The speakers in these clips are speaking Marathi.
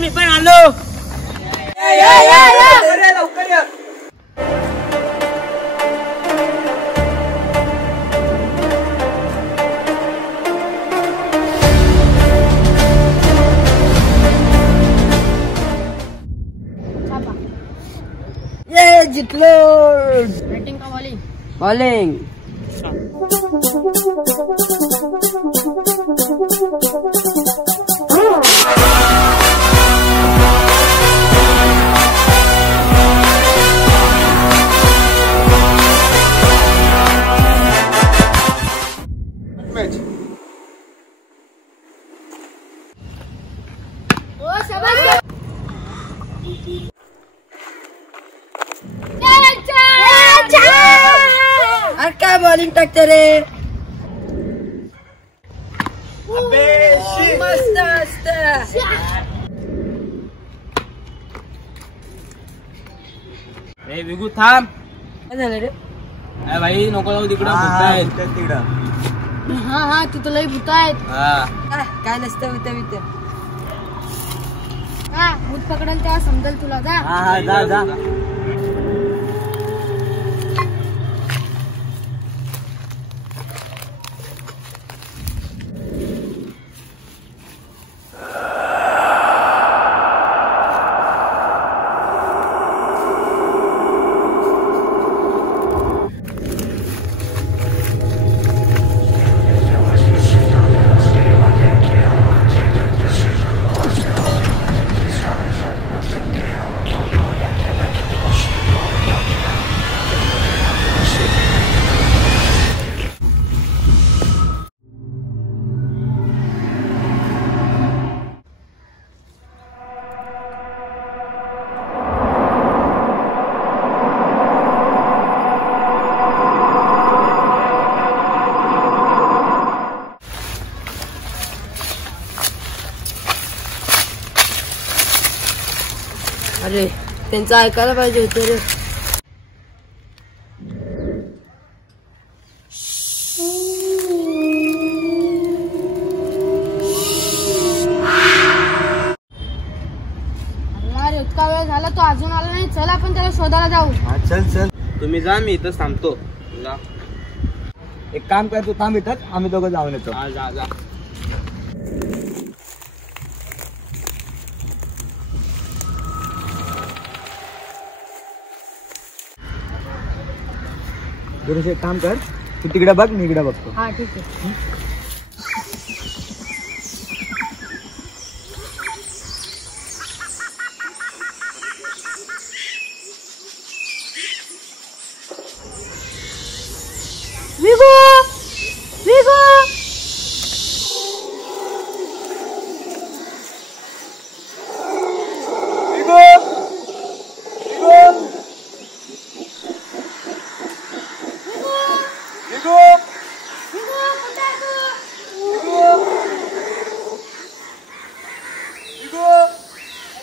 मी पण आलो. लवकर या. ये जितलो. बैटिंग का बॉलिंग? बॉलिंग. क्या बॉलिंग टाकते रे. मस्त मस्त. विगू थांब. काय झालं रे. भाई नको जाऊ तिकडं. तिकडं हा तिथं लई भूत आहेत. काय नसतं भूत. हा भूत पकडेल तेव्हा समजेल तुला. जा. अरे त्यांचं ऐकायला पाहिजे होतं रे. अरे इतका वेळ झाला तो अजून आला नाही. चल आपण त्याला शोधायला जाऊ. चल तुम्ही जा, मी इथं थांबतो. जा. एक काम कर, तू थांब इथं, आम्ही दोघं जाऊन येतो. जा. गुरुश एक काम कर, तू तिकडे बघ, मी इकडे बघतो. हा ठीक आहे.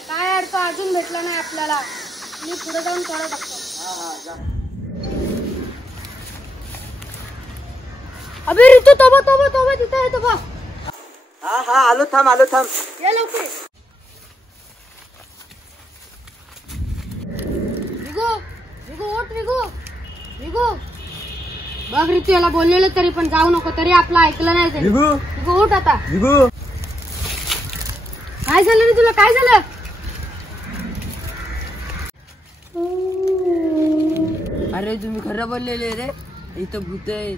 काय अर्थ अजून भेटला नाही आपल्याला. मी पुढे जाऊन थोडं बघतो. अबे ऋतू तोबा तिथे आहे तो बघ. हा आलो थांब. ये लवकर. विगू बघ ऋतू याला बोललेलं तरी पण जाऊ नको, तरी आपलं ऐकलं नाही त्याने. विगू उठ आता. काय झालं रे तुला, काय झालं. अरे तुम्ही खरं बोललेले रे. इथं भूत आहे.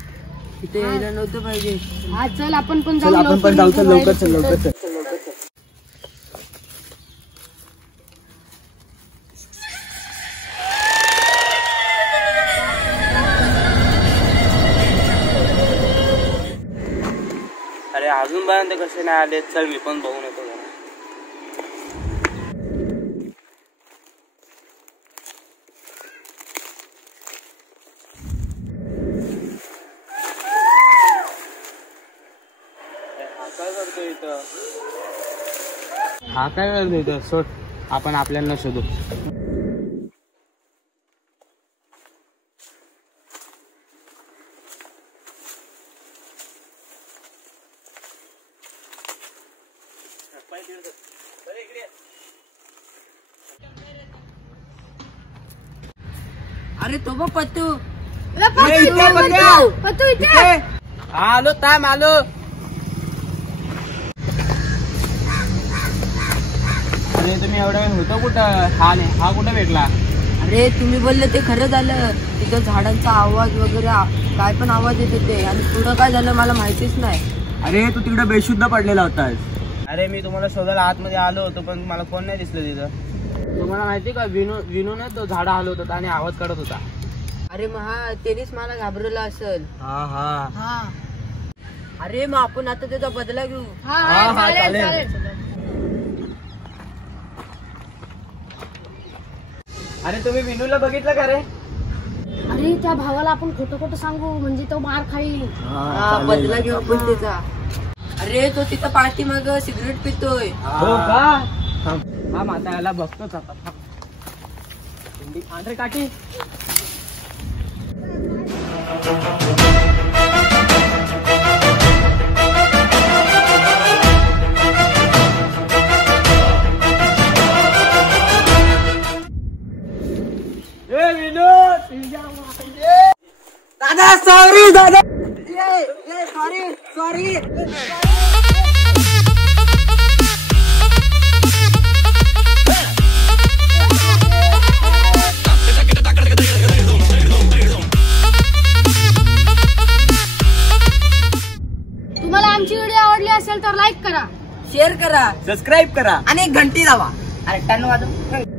इथे यायला नव्हतं पाहिजे. हा चल आपण पण चल लवकर चल. अरे अजून पर्यंत कसे नाही आले. चल मी पण बघून येतो. हा काय करतो इथं. सोड, आपण आपल्याला शोधू. अरे तो बघ पत्तू. ए, पत्तू इथे. आलो थांब आलो. अरे तुम्ही एवढा वेळ होतो कुठं? हा कुठं भेटला? अरे तुम्ही बोलले ते खरं झालं. तिथं झाडांचा आवाज वगैरे काय पण आवाज येत होते आणि पुढं काय झालं मला माहितीच नाही. अरे तू तिकडे बेशुद्ध पडलेला होतास. अरे मी तुम्हाला शोधायला आतमध्ये आलो होतो पण मला कोण नाही दिसलं तिथं. तुम्हाला माहिती का विनूने तो झाडा हलवत होता आणि आवाज काढत होता. अरे मग हा त्यानेच मला घाबरवलं असेल. हा अरे मग आपण आता त्याचा बदला घेऊ. हा चालेल. अरे तुम्ही विनूला बघितलं का रे? अरे त्या भावाला आपण खोटं सांगू म्हणजे तो मार खाईल. बदला घेऊ आपण त्याचा. अरे तो तिथं पाठी मग सिगरेट पितोय. हो का? हा माता याला बघतोच आता. अरे काठी. दादा सॉरी दादा. सॉरी. तुम्हाला आमची व्हिडिओ आवडली असेल तर लाईक करा, शेअर करा सबस्क्राईब करा आणि घंटी दाबा. अरे टन वाजव.